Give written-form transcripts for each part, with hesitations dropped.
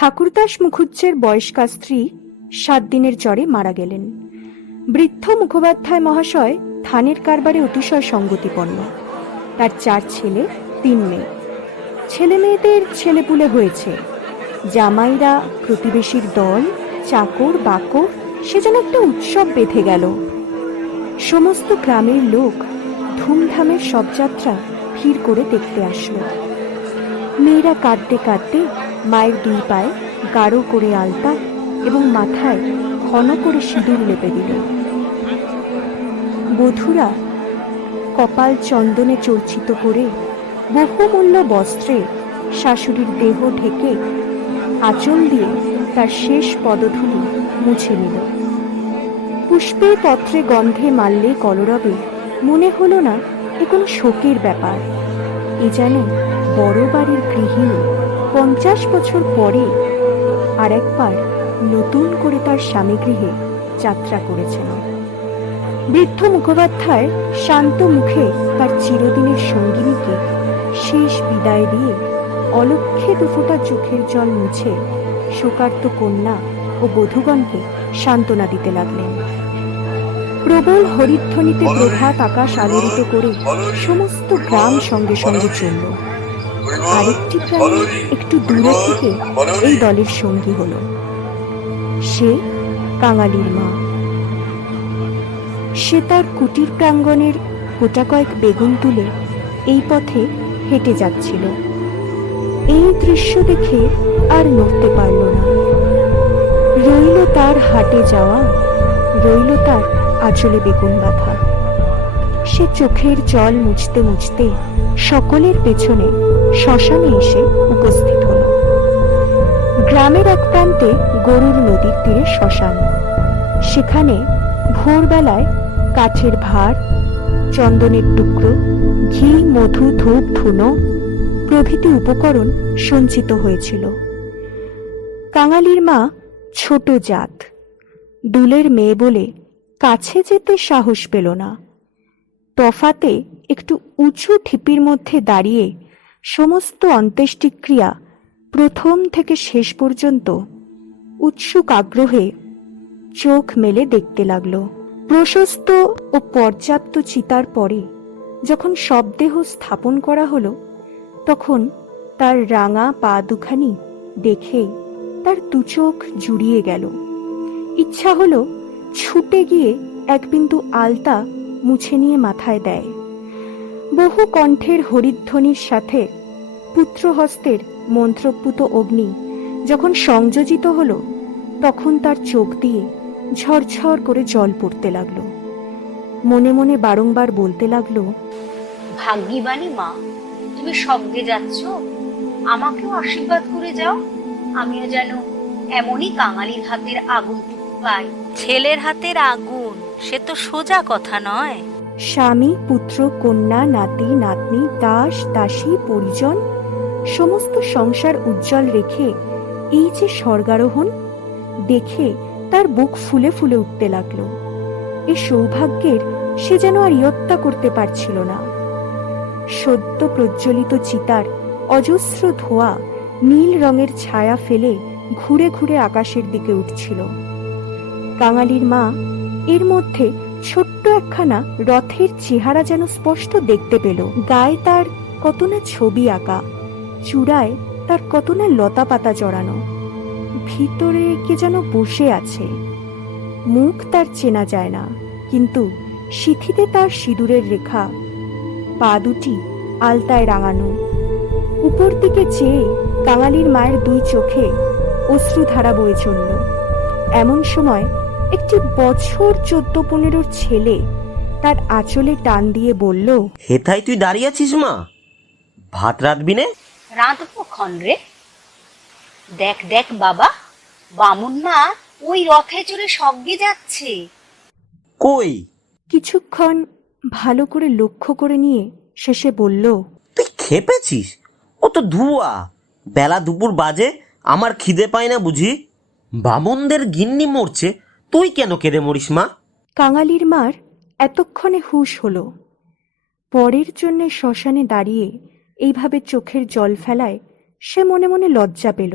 ঠাকুরদাস মুখুজ্জের বয়স্কা স্ত্রী 7 দিনের জ্বরে মারা গেলেন। বৃদ্ধ মুখোপাধ্যায় মহাশয় ধানের কারবারে অতিশয় সঙ্গতিপন্ন। তার 4 ছেলে 3 মেয়ে। ছেলে মেয়েদের ছেলেপুলে হয়েছে। জামাইরা, প্রতিবেশীর দল, চাকর বাকর, সে যেন একটা উৎসব বেঁধে গেল। সমস্ত গ্রামের লোক ধুমধামের শবযাত্রা ভিড় করে দেখতে আসলো। মেয়েরা কাঁদতে কাঁদতে মায়ের 2 পায়ে গাঢ় করে আলতা এবং মাথায় ঘন করে সিঁদুর লেপে দিল। বধূরা কপাল চন্দনে চর্চিত করে বহুমূল্য বস্ত্রে শাশুড়ির দেহ ঢেকে আঁচল দিয়ে তার শেষ পদধূলি মুছে নিল। পুষ্পে পত্রে গন্ধে মাল্যে কলরবে মনে হলো না এ কোনো শোকের ব্যাপার। এ যেন বড় বাড়ির গৃহিণী 50 বছর পরে আর একবার নতুন করে তার স্বামী গৃহে যাত্রা করেছেন। বৃদ্ধ মুখোপাধ্যায় শান্ত মুখে তার চিরদিনের সঙ্গিনীকে শেষ বিদায় দিয়ে অলক্ষ্যে 2 ফোঁটা চোখের জল মুছে শোকার্ত কন্যা ও বধূগণকে সান্ত্বনা দিতে লাগলেন। প্রবল হরিধ্বনিতে প্রভাত আকাশ আলোড়িত করে সমস্ত গ্রাম সঙ্গে সঙ্গে চলল। আরেকটি গ্রামে একটু দূরে থেকে এই দলের সঙ্গী হল। সে কাঙালির মা। সে তার কুটির প্রাঙ্গণের গোটাকয়েক বেগুন তুলে এই পথে হেঁটে যাচ্ছিল। এই দৃশ্য দেখে আর নড়তে পারল না। রইল তার হাটে যাওয়া, রইল তার আঁচলে বেগুন বাঁধা। সে চোখের জল মুছতে মুছতে সকলের পেছনে শ্মশানে এসে উপস্থিত হল। গ্রামের এক প্রান্তে গরুর নদীর তীরে শ্মশান। সেখানে ভোরবেলায় কাঠের ভাঁড়, চন্দনের টুকরো, ঘি, মধু, ধূপ, ধুনো প্রভৃতি উপকরণ সঞ্চিত হয়েছিল। কাঙালির মা ছোট জাত, দুলের মেয়ে বলে কাছে যেতে সাহস পেল না। তফাতে একটু উঁচু ঢিপির মধ্যে দাঁড়িয়ে সমস্ত অন্ত্যেষ্টিক্রিয়া প্রথম থেকে শেষ পর্যন্ত উৎসুক আগ্রহে চোখ মেলে দেখতে লাগল। প্রশস্ত ও পর্যাপ্ত চিতার পরে যখন শবদেহ স্থাপন করা হলো, তখন তার রাঙা পা দুখানি দেখে তার 2 চোখ জুড়িয়ে গেল। ইচ্ছা হলো ছুটে গিয়ে এক বিন্দু আলতা মুছে নিয়ে মাথায় দেয়। বহু কণ্ঠের হরিধ্বনির সাথে পুত্রহস্তের মন্ত্রপুত অগ্নি যখন সংযোজিত হলো, তখন তার চোখ দিয়ে ঝরঝর করে জল পড়তে লাগলো। মনে মনে বারংবার বলতে লাগলো, ভাগ্যিবানী মা, তুমি স্বর্গে যাচ্ছ, আমাকেও আশীর্বাদ করে যাও। আমিও যেন এমনই কাঙালির হাতের আগুন পাই। ছেলের হাতের আগুন, সে তো সোজা কথা নয়। স্বামী, পুত্র, কন্যা, নাতি নাতনি, দাস দাসী, পরিজন সমস্ত সংসার উজ্জ্বল রেখে এই যে স্বর্গারোহণ দেখে তার বুক ফুলে ফুলে উঠতে লাগলো। এই সৌভাগ্যের সে যেন আর ইয়ত্তা করতে পারছিল না। সদ্য প্রজ্বলিত চিতার অজস্র ধোঁয়া নীল রঙের ছায়া ফেলে ঘুরে ঘুরে আকাশের দিকে উঠছিল। কাঙালির মা এর মধ্যে ছোট্ট একখানা রথের চেহারা যেন স্পষ্ট দেখতে পেল। গায়ে তার কত না ছবি আঁকা, চূড়ায় তার কত না লতা পাতা জড়ানো। ভিতরে কে যেন বসে আছে। মুখ তার চেনা যায় না, কিন্তু সিথিতে তার সিঁদুরের রেখা, পা দুটি আলতায় রাঙানো। উপর দিকে চেয়ে কাঙালির মায়ের 2 চোখে অশ্রুধারা বয়ে চলল। এমন সময় একটি বছর 14-15 ছেলে তার আঁচলে টান দিয়ে বলল, হেথায় তুই দাঁড়িয়ে আছিস মা? ভাত রাঁধবি নে? রাঁধবো ক্ষণ রে। দেখ দেখ বাবা, বামুন মা ওই রথে চড়ে স্বর্গে যাচ্ছে। কই? কিছুক্ষণ ভালো করে লক্ষ্য করে নিয়ে শেষে বলল, তুই খেপেছিস? ও তো ধুয়া। বেলা দুপুর বাজে, আমার খিদে পায় না বুঝি? বামনদের গিন্নি মরছে, তুই কেন কেঁদে মরিস মা? কাঙালির মার এতক্ষণে হুঁশ হলো। পরের জন্যে শ্মশানে দাঁড়িয়ে এইভাবে চোখের জল ফেলায় সে মনে মনে লজ্জা পেল।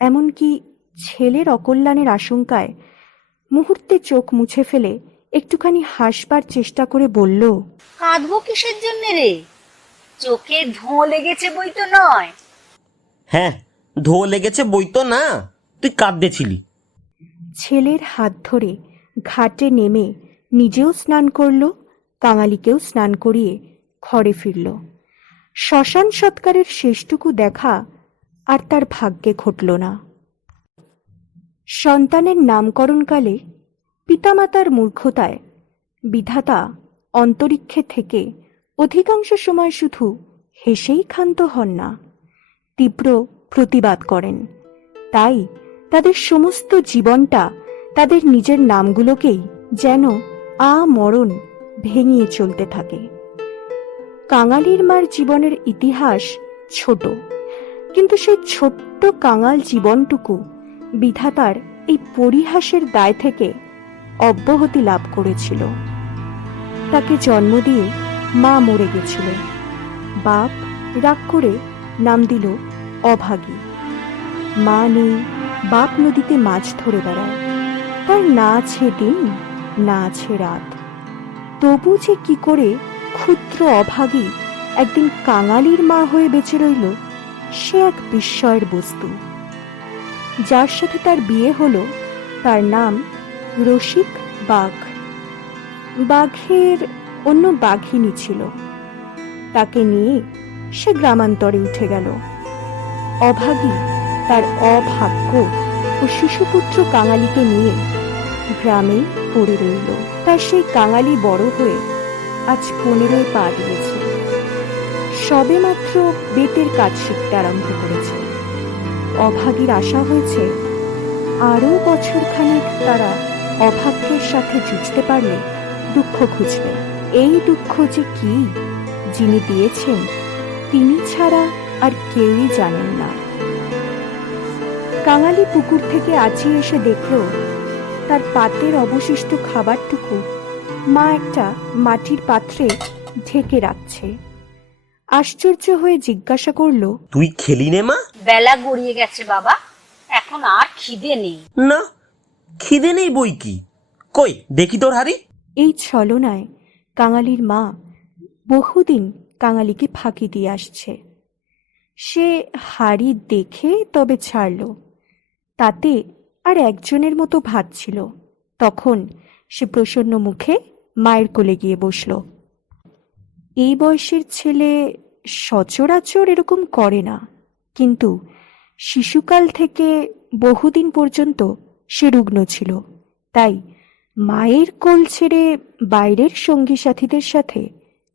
এমনকি ছেলের অকল্যাণের আশঙ্কায় মুহূর্তে চোখ মুছে ফেলে একটুখানি হাসবার চেষ্টা করে বলল, কাঁদবো কিসের জন্য রে? চোখে ধোঁ লেগেছে বই তো নয়। হ্যাঁ, ধো লেগেছে বই তো না, তুই কাঁদতেছিলি। ছেলের হাত ধরে ঘাটে নেমে নিজেও স্নান করল, কাঙালিকেও স্নান করিয়ে ঘরে ফিরল। শ্মশান সৎকারের শেষটুকু দেখা আর তার ভাগ্যে ঘটল না। সন্তানের নামকরণকালে পিতামাতার মূর্খতায় বিধাতা অন্তরিক্ষে থেকে অধিকাংশ সময় শুধু হেসেই ক্ষান্ত হন না, তীব্র প্রতিবাদ করেন। তাই তাদের সমস্ত জীবনটা তাদের নিজের নামগুলোকেই যেন আমরণ ভেঙিয়ে চলতে থাকে। কাঙালির মার জীবনের ইতিহাস ছোট, কিন্তু সেই ছোট্ট কাঙাল জীবনটুকু বিধাতার এই পরিহাসের দায় থেকে অব্যাহতি লাভ করেছিল। তাকে জন্ম দিয়ে মা মরে গেছিল। বাপ রাগ করে নাম দিল অভাগী। মা নেই, বাপ নদীতে মাছ ধরে বেড়ায়, তার না আছে দিন না আছে রাত। তবু যে কি করে ক্ষুদ্র অভাগী একদিন কাঙালির মা হয়ে বেঁচে রইল, সে এক বিস্ময়ের বস্তু। যার সাথে তার বিয়ে হলো তার নাম রসিক বাঘ। বাঘের অন্য বাঘিনী ছিল। তাকে নিয়ে সে গ্রামান্তরে উঠে গেল। অভাগী তার অভাগ্য ও শিশুপুত্র কাঙালিকে নিয়ে গ্রামেই পড়ে রইল। তার সেই কাঙালি বড় হয়ে আজ 15 পা দিয়েছে। সবে মাত্র বেতের কাজ শিখতে আরম্ভ করেছে। অভাগীর আশা হয়েছে আরও বছরখানেক তারা অভাগ্যের সাথে যুঝতে পারলে দুঃখ খুঁজবে। এই দুঃখ যে কি, যিনি দিয়েছেন তিনি ছাড়া আর কেউই জানেন না। কাঙালি পুকুর থেকে আছিয়ে এসে দেখল তার পাতের অবশিষ্ট খাবারটুকু মা একটা মাটির পাত্রে ঢেকে রাখছে। আশ্চর্য হয়ে জিজ্ঞাসা করল, তুই খেলি নে মা? বেলা গড়িয়ে গেছে বাবা, এখন আর খিদে নেই। না, খিদে নেই বই কি, কই দেখি তোর হাড়ি। এই ছলনায় কাঙালির মা বহুদিন কাঙালিকে ফাঁকি দিয়ে আসছে। সে হাড়ি দেখে তবে ছাড়ল। তাতে আর একজনের মতো ভাত ছিল। তখন সে প্রসন্ন মুখে মায়ের কোলে গিয়ে বসল। এই বয়সের ছেলে সচরাচর এরকম করে না, কিন্তু শিশুকাল থেকে বহুদিন পর্যন্ত সে রুগ্ন ছিল। তাই মায়ের কোল ছেড়ে বাইরের সঙ্গী সাথীদের সাথে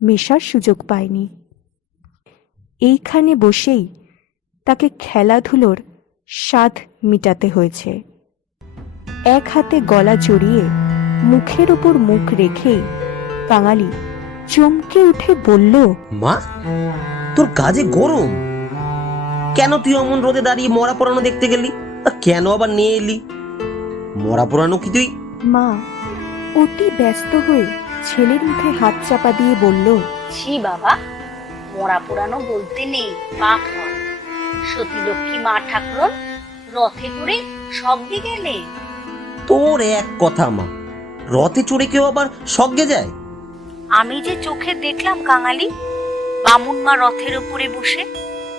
মেশার সুযোগ পায়নি। এইখানে বসেই তাকে খেলাধুলোর স্বাদ মিটাতে হয়েছে। এক হাতে গলা জড়িয়ে মুখের ওপর মুখ রেখেই কাঙালি চমকে উঠে বলল, মা, তোর কাজে গরম কেন? তুই অমন রোদে দাঁড়িয়ে মরা পোড়ানো দেখতে গেলি? আর কেন আবার নিয়ে এলি? মরা পোড়ানো কি তুই? মা অতি ব্যস্ত হয়ে ছেলের মুখে হাত চাপা দিয়ে বলল, ছি বাবা, মরা পোড়ানো বলতে নেই, পাপ হয়। সতীলক্ষ্মী মা ঠাকুরন রথে করে স্বর্গে গেলে। তোর এক কথা মা, রথে চড়ে কেউ আবার স্বর্গে যায়? আমি যে চোখে দেখলাম কাঙালি, বামুন মা রথের উপরে বসে,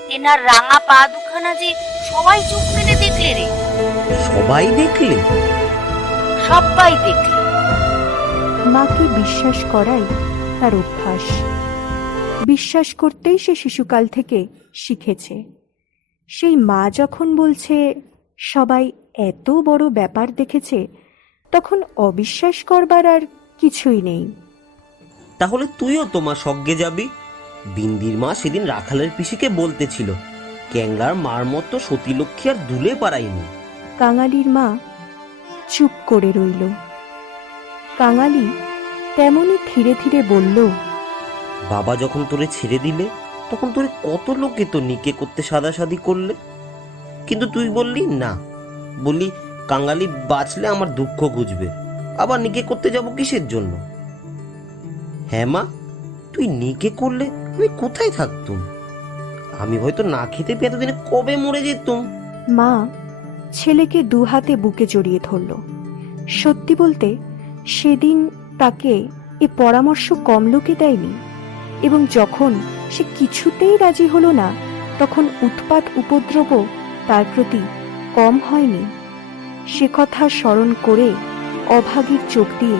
তেনার রাঙা পা দুখানা যে সবাই চোখ মেলে দেখলে রে। সবাই দেখলে? সবাই দেখলে। মাকে বিশ্বাস করাই তার অভ্যাস। বিশ্বাস করতেই সে শিশুকাল থেকে শিখেছে। সেই মা যখন বলছে সবাই এত বড় ব্যাপার দেখেছে, তখন অবিশ্বাস করবার আর কিছুই নেই। তাহলে তুইও তোমার স্বর্গে যাবি? বিন্দির মা সেদিন রাখালের পিসিকে বলতেছিল, ক্যাংলার মার মতো সতীলক্ষ্মী আর দুলে পারায়নি। কাঙালির মা চুপ করে রইল। কাঙালি তেমনি ধীরে ধীরে বলল, বাবা যখন তোরে ছেড়ে দিলে তখন তোরে কত লোকে তো নিকে করতে সাদাসাদি করলে, কিন্তু তুই বললি না, বললি কাঙালি বাঁচলে আমার দুঃখ ঘুচবে, আবার নিকে করতে যাব কিসের জন্য? হ্যাঁ মা, তুই নিকে করলে আমি কোথায় থাকতুম? আমি হয়তো না খেতে পেয়ে এতদিনে কবে মরে যেতুম। মা ছেলেকে দুহাতে বুকে জড়িয়ে ধরল। সত্যি বলতে সেদিন তাকে এ পরামর্শ কম লোকে দেয়নি, এবং যখন সে কিছুতেই রাজি হলো না, তখন উৎপাত উপদ্রবও তার প্রতি কম হয়নি। সে কথা স্মরণ করে অভাগীর চোখ দিয়ে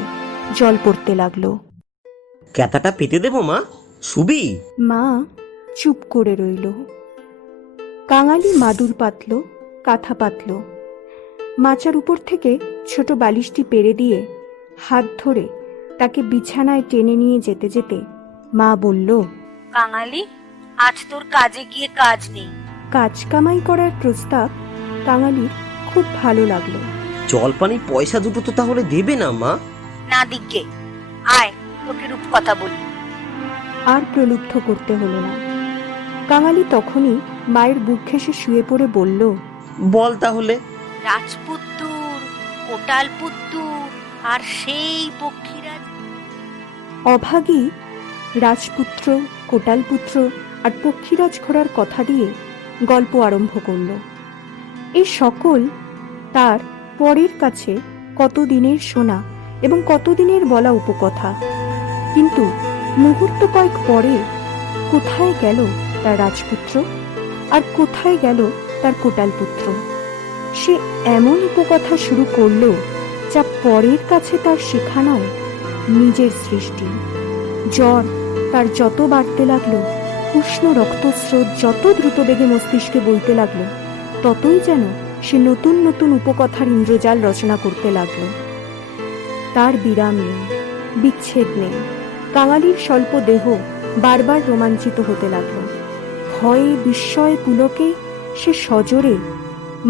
জল পড়তে লাগলো। ক্যাথাটা পেতে দেবো মা? শুবি? মা চুপ করে রইল। কাঙালি মাদুর পাতল, কাঁথা পাতল। মাচার উপর থেকে ছোট বালিশটি পেরে দিয়ে হাত ধরে তাকে বিছানায় টেনে নিয়ে যেতে যেতে মা বলল, কাঙালি, আজ তোর কাজে গিয়ে কাজ নেই। কাজ কামাই করার প্রস্তাব কাঙালির খুব ভালো লাগলো। জল পানি পয়সা দুটো তো তাহলে দেবে না মা? না দিকে, আয় তোকে রূপ কথা বলি। আর প্রলুব্ধ করতে হলো না। কাঙালি তখনই মায়ের বুক ঘেঁষে শুয়ে পড়ে বলল, বল তাহলে। রাজপুত্তুর, কোটাল পুত্তুর আর সেই পক্ষীরাজ। অভাগী রাজপুত্র, কোটালপুত্র আর পক্ষীরাজ ঘোড়ার কথা দিয়ে গল্প আরম্ভ করল। এই সকল তার পরের কাছে কতদিনের শোনা এবং কতদিনের বলা উপকথা। কিন্তু মুহূর্ত কয়েক পরে কোথায় গেল তার রাজপুত্র, আর কোথায় গেল তার কোটালপুত্র? সে এমন উপকথা শুরু করল যা পরের কাছে তার শেখা নয়, নিজের সৃষ্টি। জ্বর তার যত বাড়তে লাগলো, উষ্ণ রক্তস্রোত যত দ্রুত বেগে মস্তিষ্কে বইতে লাগলো, ততই যেন সে নতুন নতুন উপকথার ইন্দ্রজাল রচনা করতে লাগলো। তার বিরাম নেই, বিচ্ছেদ নেই। কাঙালির স্বল্প দেহ বারবার রোমাঞ্চিত হতে লাগলো। ভয়ে বিস্ময়ে পুলকে সে সজোরে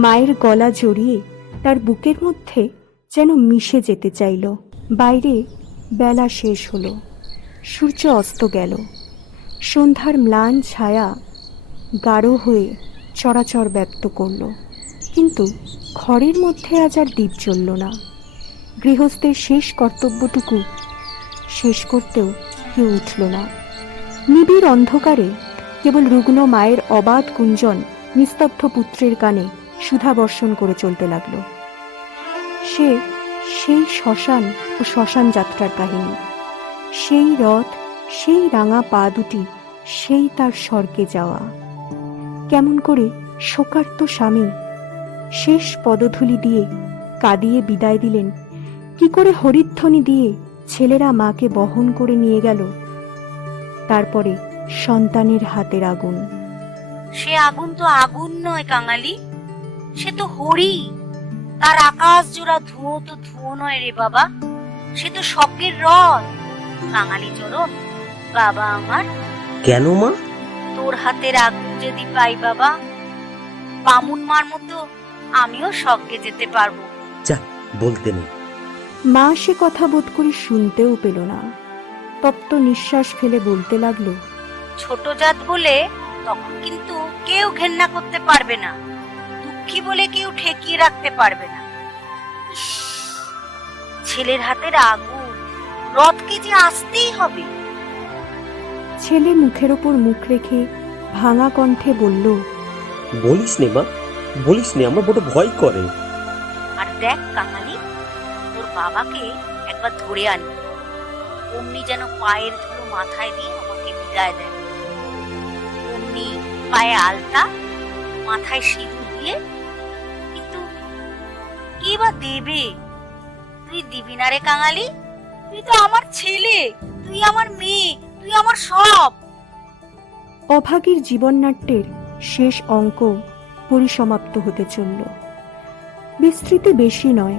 মায়ের গলা জড়িয়ে তার বুকের মধ্যে যেন মিশে যেতে চাইল। বাইরে বেলা শেষ হলো, সূর্য অস্ত গেল। সন্ধ্যার ম্লান ছায়া গাঢ় হয়ে চরাচর ব্যক্ত করল, কিন্তু ঘরের মধ্যে আজ আর দীপ জ্বলল না। গৃহস্থের শেষ কর্তব্যটুকু শেষ করতেও কেউ উঠল না। নিবিড় অন্ধকারে কেবল রুগ্ন মায়ের অবাধ গুঞ্জন নিস্তব্ধ পুত্রের কানে সুধা বর্ষণ করে চলতে লাগলো। সেই শ্মশান ও শ্মশান যাত্রার কাহিনী, সেই রথ, সেই রাঙা পা দুটি, সেই তার স্বর্গে যাওয়া। কেমন করে শোকার্ত স্বামী শেষ পদধূলি দিয়ে কাঁদিয়ে বিদায় দিলেন, কি করে হরিধ্বনি দিয়ে ছেলেরা মাকে বহন করে নিয়ে গেল। তারপরে সন্তানের হাতের আগুন। সে আগুন তো আগুন নয় কাঙালি, সে তো হরি। তার আকাশ জোড়া ধুঁয়ো তো ধুঁয়ো নয় রে বাবা, সে তো স্বর্গের রথ। কাঙালি চরণ, বাবা আমার। কেন মা? তোর হাতের আগুন যদি পাই বাবা, বামুন মার মতো আমিও স্বর্গে যেতে পারবো। যা, বলতে নেই। মা সে কথা বোধ করি শুনতেও পেল না। তপ্ত নিঃশ্বাস ফেলে বলতে লাগলো, ছোট জাত বলে তখন কিন্তু কেউ ঘেন্না করতে পারবে না, দুঃখী বলে কেউ ঠেকিয়ে রাখতে পারবে না। ইস, ছেলের হাতের আগুন, রথকে যে আসতেই হবে। ছেলে মুখের ওপর মুখ রেখে ভাঙা কণ্ঠে বলল, বলিস নে মা, বলিস নে, আমার বড় ভয় করে। আর দেখ কাঙালি, তোর বাবাকে একবার ধরে আনি, অমনি যেন পায়ের ধুলো মাথায় দিয়ে আমাকে বিদায় দেয়। অমনি পায়ে আলতা, মাথায় সিঁদুর দিয়ে। কিন্তু কে বা দেবে? তুই দিবি না রে কাঙালি? তুই তো আমার ছেলে, তুই আমার মেয়ে, তুই আমার সব। অভাগীর জীবননাট্যের শেষ অঙ্ক পরিসমাপ্ত হতে চলল। বিস্তৃতি বেশি নয়,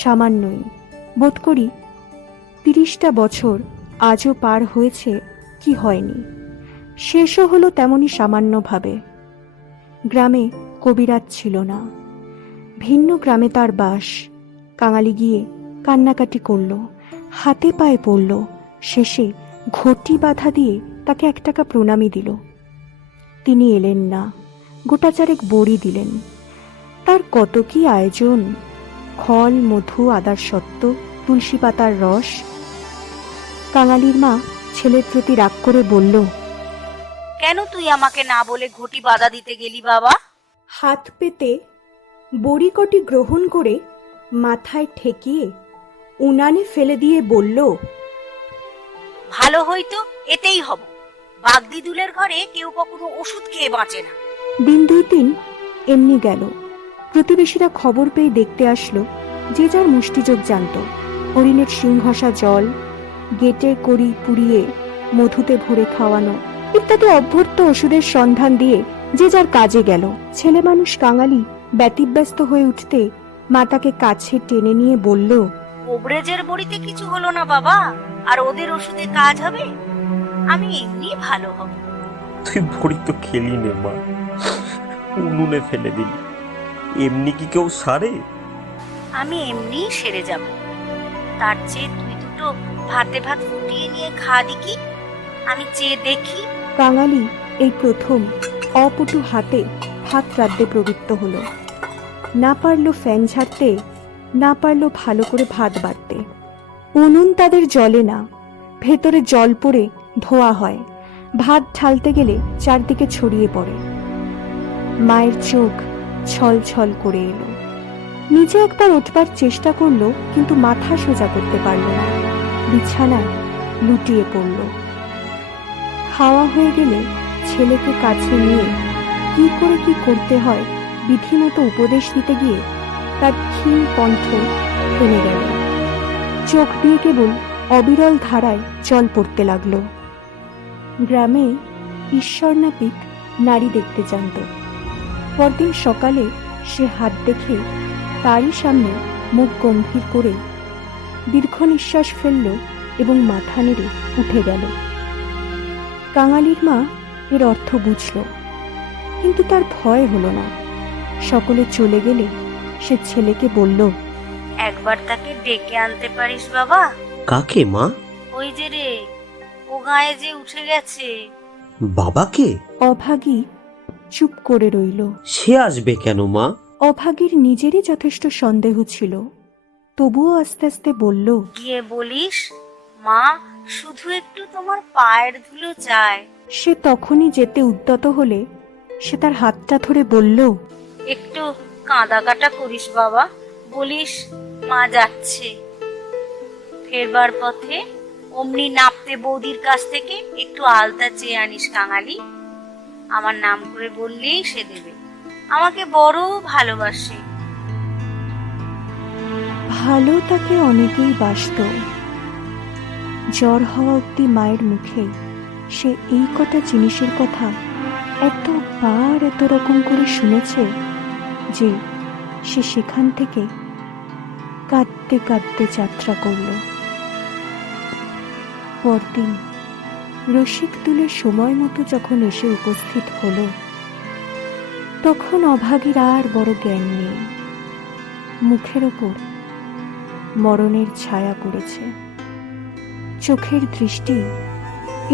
সামান্যই। বোধ করি 30টা বছর আজও পার হয়েছে কি হয়নি। শেষও হলো তেমনি সামান্যভাবে। গ্রামে কবিরাজ ছিল না, ভিন্ন গ্রামে তার বাস। কাঙালি গিয়ে কান্নাকাটি করল, হাতে পায়ে পড়ল, শেষে ঘটি বাধা দিয়ে তাকে 1 টাকা প্রণামী দিল। তিনি এলেন না, গোটাচারেক বড়ি দিলেন। তার কত কি আয়োজন, খল, মধু, আদার সত্ত্ব, তুলসী পাতার রস। কাঙালির মা ছেলের প্রতি রাগ করে বলল, কেন তুই আমাকে না বলে ঘটি বাধা দিতে গেলি বাবা? হাত পেতে বড়িকটি গ্রহণ করে মাথায় ঠেকিয়ে উনানে ফেলে দিয়ে বলল, ভালো হইতো এতেই হব। বাগদি দুলের ঘরে কেউ কখনো ওষুধ খেয়ে বাঁচে না। দিন 2-3 এমনি গেল। প্রতিবেশীরা খবর পেয়ে দেখতে আসলো। যে যার মুষ্টিযোগ জানত। হরিণের শিং ঘষা জল, গেটে কড়ি পুড়িয়ে মধুতে ভরে খাওয়ানো ইত্যাদি অভ্যর্থ ওষুধের সন্ধান দিয়ে যে যার কাজে গেল। ছেলে মানুষ কাঙালি ব্যতিব্যস্ত হয়ে উঠতে মা তাকে কাছে টেনে নিয়ে বলল, ওবরেজের বড়িতে কিছু হলো না বাবা, আর ওদের ওষুধে কাজ হবে? আমি এমনি ভালো হব। তুই বড়ি তো খেলি নে মা, উনুনে ফেলে দিলি। এমনি কি কেউ সারে? আমি এমনি সেরে যাব। তার চেয়ে তুই দুটো ভাতে ভাত ফুটিয়ে নিয়ে খা দেখি, আমি চেয়ে দেখি। কাঙালি এই প্রথম অপটু হাতে ভাত রাঁধতে প্রবৃত্ত হলো। না পারল ফ্যান ঝাড়তে, না পারল ভালো করে ভাত বাড়তে। উনুন তাদের জ্বলে না, ভেতরে জল পড়ে ধোয়া হয়। ভাত ঢালতে গেলে চারদিকে ছড়িয়ে পড়ে। মায়ের চোখ ছল ছল করে এলো। নিচে একবার উঠবার চেষ্টা করলো, কিন্তু মাথা সোজা করতে পারল না। বিছানায় লুটিয়ে পড়ল। খাওয়া হয়ে গেলে ছেলেকে কাছে নিয়ে কি করে কি করতে হয় বিধিমতো উপদেশ দিতে গিয়ে তার ক্ষীণ কণ্ঠ থেমে গেল। চোখ দিয়ে কেবল অবিরল ধারায় জল পড়তে লাগলো। গ্রামে ঈশ্বর নাপিত নারী দেখতে জানত। পরদিন সকালে সে হাত দেখে তারই সামনে মুখ গম্ভীর করে দীর্ঘ নিঃশ্বাস ফেলল এবং মাথা নেড়ে উঠে গেল। কাঙালির মা এর অর্থ বুঝল, কিন্তু তার ভয় হলো না। সকলে চলে গেলে সে ছেলেকে বলল, একবার তাকে ডেকে আনতে পারিস বাবা? কাকে মা? ওই যে রে, ও গায়ে যে উঠে গেছে। বাবাকে? অভাগী চুপ করে রইল। সে আসবে কেন মা? অভাগীর নিজেরই যথেষ্ট সন্দেহ ছিল, তবুও আস্তে আস্তে বলল, গিয়ে বলিস, মা শুধু একটু তোমার পায়ের ধুলো চায়। সে তখনই যেতে উদ্যত হলে সে তার হাতটা ধরে বলল, একটু কাঁদা কাটা করিস বাবা, বলিস মা যাচ্ছে। ফেরবার পথে অমনি নাপতে বৌদির কাছ থেকে একটু আলতা চেয়ে আনিস কাঙালি। আমার নাম করে বললেই সে দেবে। আমাকে বড় ভালোবাসে। ভালো তাকে অনেকেই বাসত। জ্বর হওয়া অব্দি মায়ের মুখে সে এই কটা জিনিসের কথা এতবার এত রকম করে শুনেছে যে সে সেখান থেকে কাঁদতে কাঁদতে যাত্রা করল। পরদিন রসিক তুলের সময় মতো যখন এসে উপস্থিত হলো, তখন অভাগীর আর বড় জ্ঞান নেই। মুখের ওপর মরণের ছায়া পড়েছে। চোখের দৃষ্টি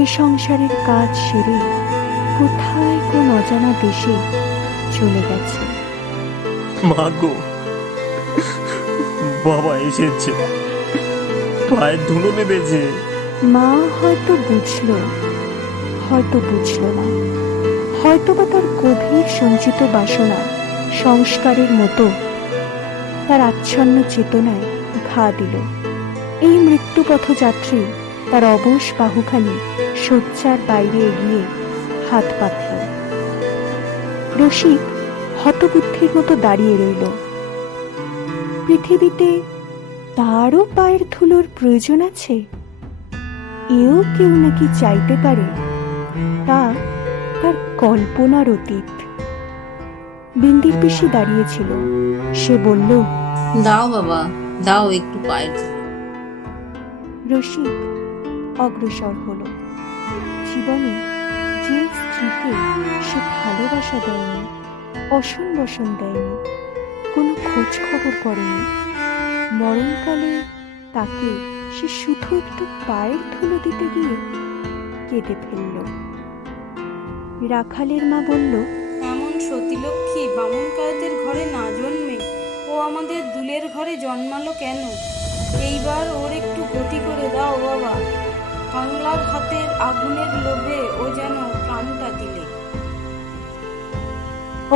এ সংসারের কাজ সেরে কোথায় কোন অজানা দেশে চলে গেছে। মা গো, বাবা এসেছে, পায়ের ধুলো নেবেছে। মা হয়তো বুঝল, হয়তো বুঝল না। হয়তো বা তার গভীর সঞ্চিত বাসনা সংস্কারের মতো তার আচ্ছন্ন চেতনায় ঘা দিল। এই মৃত্যুপথযাত্রী তার অবশ বাহুখানি শয্যার বাইরে এগিয়ে হাত পাতল। রসিক হতবুদ্ধির মতো দাঁড়িয়ে রইল। পৃথিবীতে তারও পায়ের ধুলোর প্রয়োজন আছে, এও কেউ নাকি চাইতে পারে, তা তার কল্পনার অতীত। বিন্দির পিসি দাঁড়িয়েছিল। সে বলল, দাও বাবা, দাও একটু পায়ের ধুলো। রসিক অগ্রসর হল। জীবনে যে স্ত্রীকে সে ভালোবাসা দেয়নি, অসন বসন দেয়নি, কোনো খোঁজ খবর করেনি, মরণকালে তাকে সে শুধু একটু পায়ের ধুলো দিতে গিয়ে কেঁদে ফেলল। রাখালের মা বলল, এমন সতীলক্ষ্মী বামুন কায়তের ঘরে না জন্মে ও আমাদের দুলের ঘরে জন্মালো কেন? এইবার ওর একটু গতি করে দাও বাবা। বাংলার হাতের আগুনের লোভে ও যেন প্রাণটা দিলে।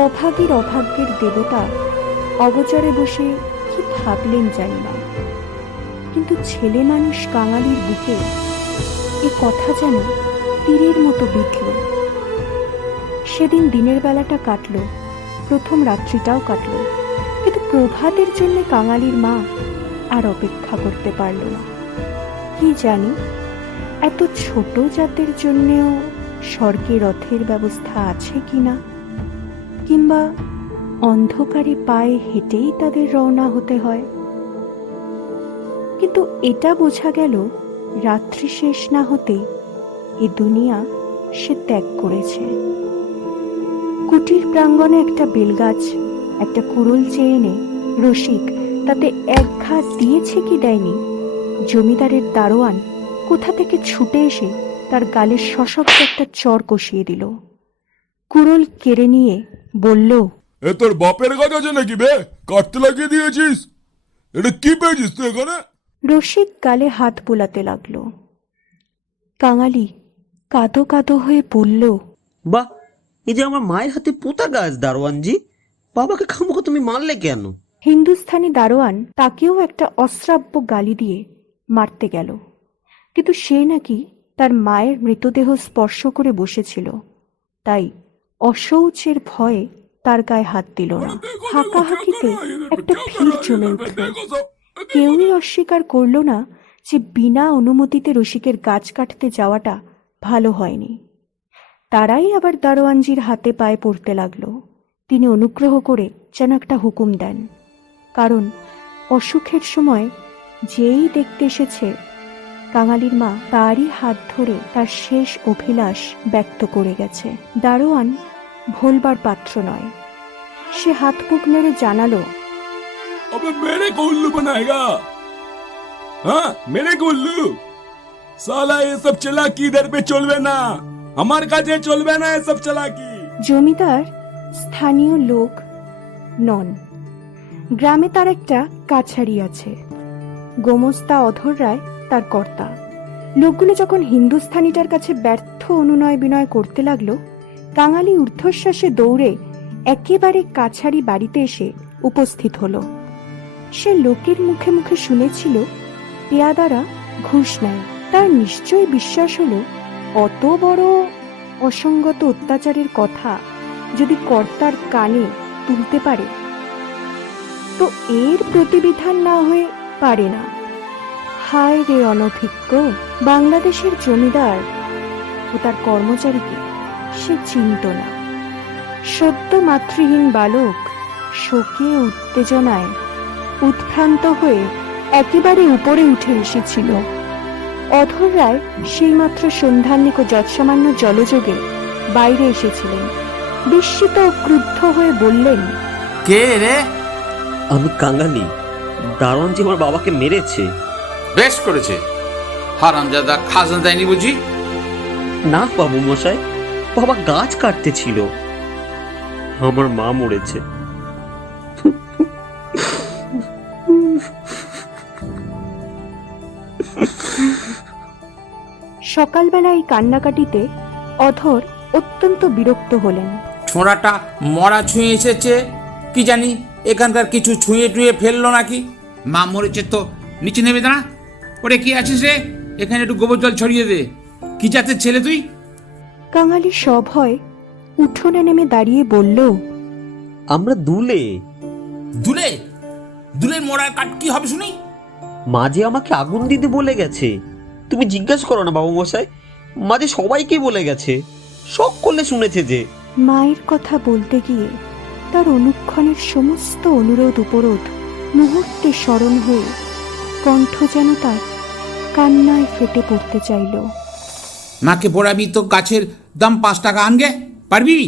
অভাগীর অভাগ্যের দেবতা অগোচরে বসে কি ভাবলেন জানি না, কিন্তু ছেলে মানুষ কাঙালির বুকে এ কথা যেন তীরের মতো বিঁধল। সেদিন দিনের বেলাটা কাটল, প্রথম রাত্রিটাও কাটল, কিন্তু প্রভাতের জন্য কাঙালির মা আর অপেক্ষা করতে পারল না। কি জানি এত ছোট জাতের জন্যেও স্বর্গে রথের ব্যবস্থা আছে কিনা, কিংবা অন্ধকারে পায়ে হেঁটেই তাদের রওনা হতে হয়। কিন্তু এটা বোঝা গেল রাত্রি শেষ না হতেই এ দুনিয়া সে ত্যাগ করেছে। কুটির প্রাঙ্গণে একটা বেলগাছ, একটা কুড়ুল চেয়ে এনে রসিক তাতে এক ঘা দিয়েছে কি দেয়নি, জমিদারের দারোয়ান কোথা থেকে ছুটে এসে তার গালে সশক্ত একটা চর কষিয়ে দিল। কুড়ুল কেড়ে নিয়ে বলল, এ তোর বাপের গাছ আছে নাকি বে? কাটতে লাগিয়ে দিয়েছিস? এটা কি পেয়েছিস তুই এখানে? রসিক গালে হাত বোলাতে লাগলো। কাঙালি কাঁদো কাঁদো হয়ে বলল, বাহ, এই যে আমার মায়ের হাতে পোতা গাছ দারোয়ানজি, বাবাকে খামোখা তুমি মারলে কেন? হিন্দুস্থানি দারোয়ান তাকেও একটা অশ্রাব্য গালি দিয়ে মারতে গেল, কিন্তু সে নাকি তার মায়ের মৃতদেহ স্পর্শ করে বসেছিল, তাই অশৌচের ভয়ে তার গায়ে হাত দিল না। হাঁকাহাঁকিতে একটা ভিড় জমে উঠল। কেউই অস্বীকার করল না যে বিনা অনুমতিতে রসিকের গাছ কাটতে যাওয়াটা ভালো হয়নি। তারাই আবার দারোয়ানজির হাতে পায়ে পড়তে লাগলো। তিনি অনুগ্রহ করে যেন একটা হুকুম দেন, কারণ অসুখের সময় যেই দেখতে এসেছে কাঙালির মা তারই হাত ধরে তার শেষ অভিলাষ ব্যক্ত করে গেছে। দারোয়ান ভোলবার পাত্র নয়, সে হাত মুখ নেড়ে জানালো, अबे मेरे को उल्लू बनाएगा? हाँ मेरे को उल्लू? साला ये सब चालाकी इधर पे चलবে না, আমার কাছে চলবে না এসব চালাকি। জমিদার স্থানীয় লোক নন। গ্রামে তার একটা কাছারি আছে, গোমস্তা অধর রায় তার কর্তা। লোকগুলো যখন হিন্দুস্থানিটার কাছে ব্যর্থ অনুনয় বিনয় করতে লাগলো, কাঙালি ঊর্ধ্বশ্বাসে দৌড়ে একেবারে কাছারি বাড়িতে এসে উপস্থিত হলো। সে লোকের মুখে মুখে শুনেছিল পেয়াদারা ঘুষ নেয়। তার নিশ্চয়ই বিশ্বাস হলো অত বড় অসঙ্গত অত্যাচারের কথা যদি কর্তার কানে তুলতে পারে তো এর প্রতিবিধান না হয়ে পারে না। হায় রে অনভিজ্ঞ! বাংলাদেশের জমিদার ও তার কর্মচারীকে সে চিনত না। সদ্য মাতৃহীন বালক শোকে উত্তেজনায় উৎভ্রান্ত হয়ে একেবারে উপরে উঠে এসেছিল। অধর রায় সেইমাত্র সন্ধ্যাহ্নিক ও যৎসামান্য জলযোগে বাইরে এসেছিলেন। বিস্মিত ও ক্রুদ্ধ হয়ে বললেন, কে রে? আমি কাঙালি, দারোয়ানজি আমার বাবাকে মেরেছে। বেশ করেছে, হারামজাদা খাজনা দেয়নি বুঝি? না বাবু মশাই, বাবা গাছ কাটতে ছিল, আমার মা মরেছে। সকালবেলা এই কান্নাকাটিতে অধর অত্যন্ত বিরক্ত হলেন। ছোঁড়াটা মরা ছুঁয়ে এসেছে, কি জানি এখানকার কিছু ছুঁয়ে টুয়ে ফেললো নাকি। মা মরেছে তো নিচে নেবে না? ওরে কি আছিস রে? এখানে একটু গোবর জল ছড়িয়ে দে। কি জাতের ছেলে তুই? কাঙালি সভয় উঠোনে নেমে দাঁড়িয়ে বলল, আমরা দুলে। দুলে? দুলের মরার কাঠ কি হবে শুনি? মাঝে আমাকে আগুন দিতে বলে গেছে। তুমি জিজ্ঞাসা করো না বাবু মশাই, মাঝে সবাইকে বলে গেছে, শখ করলে শুনেছে যে। মায়ের কথা বলতে গিয়ে তার অনুক্ষণের সমস্ত অনুরোধ উপরোধ মুহূর্তে স্মরণ হয়ে কণ্ঠ যেন তার কান্নায় ফেটে পড়তে চাইল। মাকে পড়াবি তো গাছের দাম 5 টাকা আনগে, পারবি?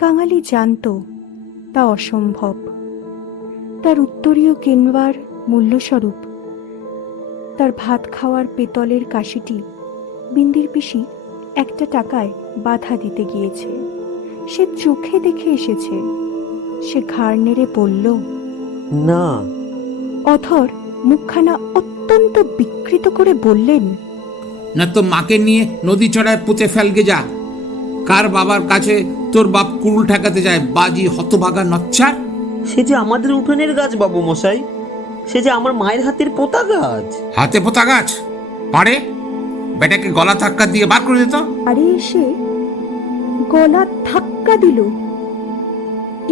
কাঙালি জানত তা অসম্ভব। তার উত্তরীয় কেনবার মূল্যস্বরূপ তার ভাত খাওয়ার পেতলের কাশিটি বিন্দির পিসি 1 টাকায় বাধা দিতে গিয়েছে। সে চোখে দেখে এসেছে। সে ঘাড় নেড়ে বলল, না। অধর মুখখানা অত্যন্ত বিকৃত করে বললেন, না তো মাকে নিয়ে নদী চড়ায় পুঁতে ফেলগে যা। কার বাবার কাছে তোর বাপ কুড়ুল ঠেকাতে যায়, বাজি হতভাগা নচ্ছার। সে যে আমাদের উঠোনের গাছ বাবু মশাই, সে যে আমার মায়ের হাতের পোতা গাছ। হাতে পোতা গাছ? পারে বেটাকে গলা ধাক্কা দিয়ে বার করে দিত। আরে এসে গলা ধাক্কা দিল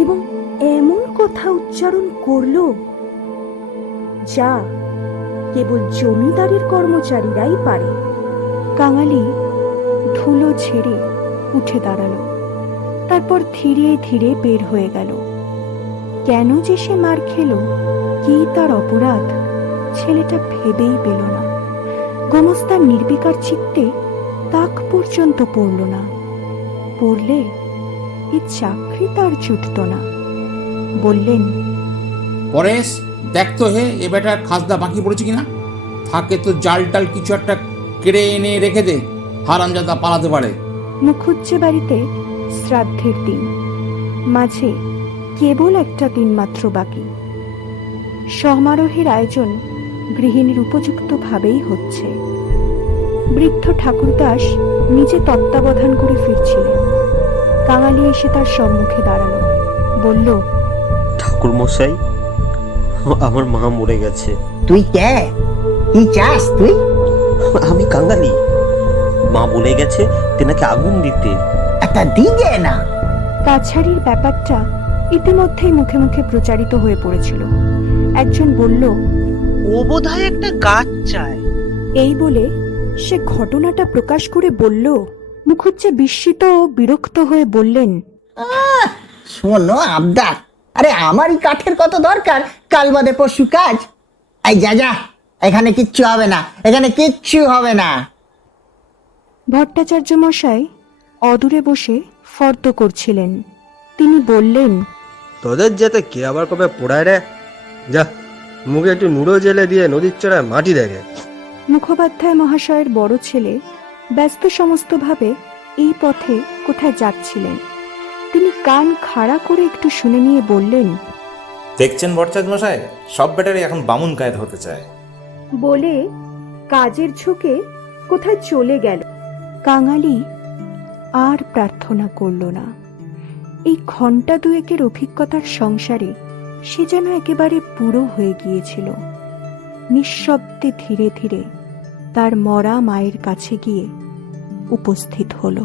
এবং এমন কথা উচ্চারণ করলো যা কেবল জমিদারের কর্মচারীরাই পারে। কাঙালি ধুলো ছেড়ে উঠে দাঁড়ালো, তারপর ধীরে ধীরে বের হয়ে গেল। কেন যে সে মার খেলো, কি তার অপরাধ, ছেলেটা ভেবেই পেল না। গোমস্তার নির্বিকার চিত্তে তাক পর্যন্ত পড়ল না। পড়লে এই চাকরি তার জুটত না। বললেন, পরেশ, দেখ তো হে এ বেটার খাসদা বাকি পড়েছে কিনা। থাকে তো জাল টাল কিছু একটা কেড়ে এনে রেখে দে, হারামজাদা পালাতে পারে। মুখুজ্জে বাড়িতে শ্রাদ্ধের দিন, মাঝে কেবল একটা দিন মাত্র বাকি। সমারোহের আয়োজন গৃহিণীর উপযুক্ত ভাবেই হচ্ছে। বৃদ্ধ ঠাকুরদাস নিজে তত্ত্বাবধান করে ফিরছিলেন। কাঙালি এসে তার সম্মুখে দাঁড়ালো, বলল, ঠাকুর মশাই, আমার মা মরে গেছে। তুই কে? কি চাস তুই? আমি কাঙালি। মা বলে গেছে তেনাকে আগুন দিতে। একটা দিগে না। কাছারির ব্যাপারটা ইতিমধ্যেই মুখে মুখে প্রচারিত হয়ে পড়েছিল। একজন বলল, ও বোধহয় একটা গাছ চায়। এই বলে সে ঘটনাটা প্রকাশ করে বলল। মুখুজ্জে বিস্মিত ও বিরক্ত হয়ে বললেন, শোনো আবদার, আরে আমারই কাঠের কত দরকার, কাল বাদে পরশু কাজ। এই যা যা, এখানে কিচ্ছু হবে না, এখানে কিচ্ছু হবে না। ভট্টাচার্য মশাই অদূরে বসে ফর্দ করছিলেন। তিনি বললেন, তোদের যেতে কে আবার কবে পোড়ায় রে? যা, মুখে একটু নুড়ো জেলে দিয়ে নদীর চড়ায় মাটি দেখে। মুখোপাধ্যায় মহাশয়ের বড় ছেলে ব্যস্ত সমস্তভাবে এই পথে কোথায় যাচ্ছিলেন। তিনি কান খাড়া করে একটু শুনে নিয়ে বললেন, দেখছেন ভট্টাচার্য মশাই, সব ব্যাটারি এখন বামুন কায়েদ হতে চায়। বলে কাজের ঝুঁকে কোথায় চলে গেল। কাঙালি আর প্রার্থনা করল না। এই ঘণ্টা দুয়েকের অভিজ্ঞতার সংসারে সে যেন একেবারে পুরো হয়ে গিয়েছিল। নিঃশব্দে ধীরে ধীরে তার মরা মায়ের কাছে গিয়ে উপস্থিত হল।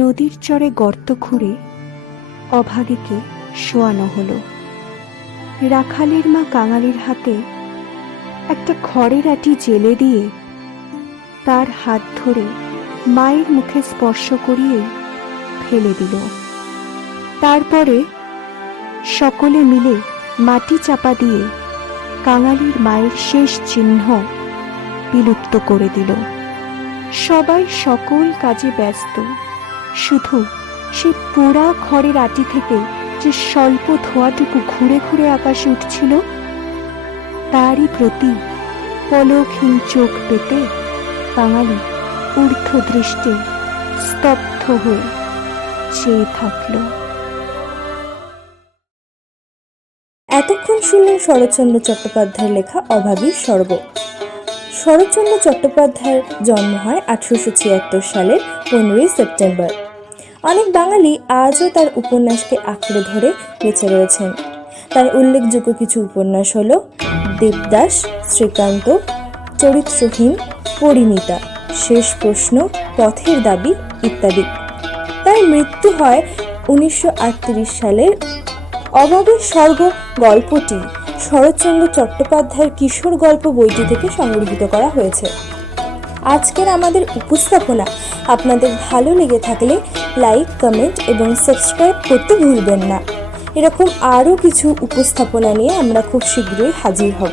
নদীর চরে গর্ত খুঁড়ে অভাগীকে শোয়ানো হলো। রাখালের মা কাঙালির হাতে একটা খড়ের আটি জেলে দিয়ে তার হাত ধরে মায়ের মুখে স্পর্শ করিয়ে ফেলে দিল। তারপরে সকলে মিলে মাটি চাপা দিয়ে কাঙালির মায়ের শেষ চিহ্ন বিলুপ্ত করে দিল। সবাই সকল কাজে ব্যস্ত, শুধু সেই পোড়া খড়ের আটি থেকে যে স্বল্প ধোঁয়াটুকু ঘুরে ঘুরে আকাশে উঠছিল তারই প্রতি পলকহীন চোখ পেতে কাঙালি ঊর্ধ্ব দৃষ্টে স্তব্ধ হয়ে চেয়ে থাকল। এতক্ষণ শুনলেন শরৎচন্দ্র চট্টোপাধ্যায়ের লেখা অভাগীর স্বর্গ। শরৎচন্দ্র চট্টোপাধ্যায়ের জন্ম হয় 1876 সালের 15 সেপ্টেম্বর। অনেক বাঙালি আজও তার উপন্যাসকে আঁকড়ে ধরে বেঁচে রয়েছেন। তার উল্লেখযোগ্য কিছু উপন্যাস হল দেবদাস, শ্রীকান্ত, চরিত্রহীন, পরিণীতা, শেষ প্রশ্ন, পথের দাবি ইত্যাদি। তার মৃত্যু হয় 1938 সালের। অভাগীর স্বর্গ গল্পটি শরৎচন্দ্র চট্টোপাধ্যায়ের কিশোর গল্প বইটি থেকে সংগৃহীত করা হয়েছে। আজকের আমাদের উপস্থাপনা আপনাদের ভালো লেগে থাকলে লাইক, কমেন্ট এবং সাবস্ক্রাইব করতে ভুলবেন না। এরকম আরও কিছু উপস্থাপনা নিয়ে আমরা খুব শীঘ্রই হাজির হব।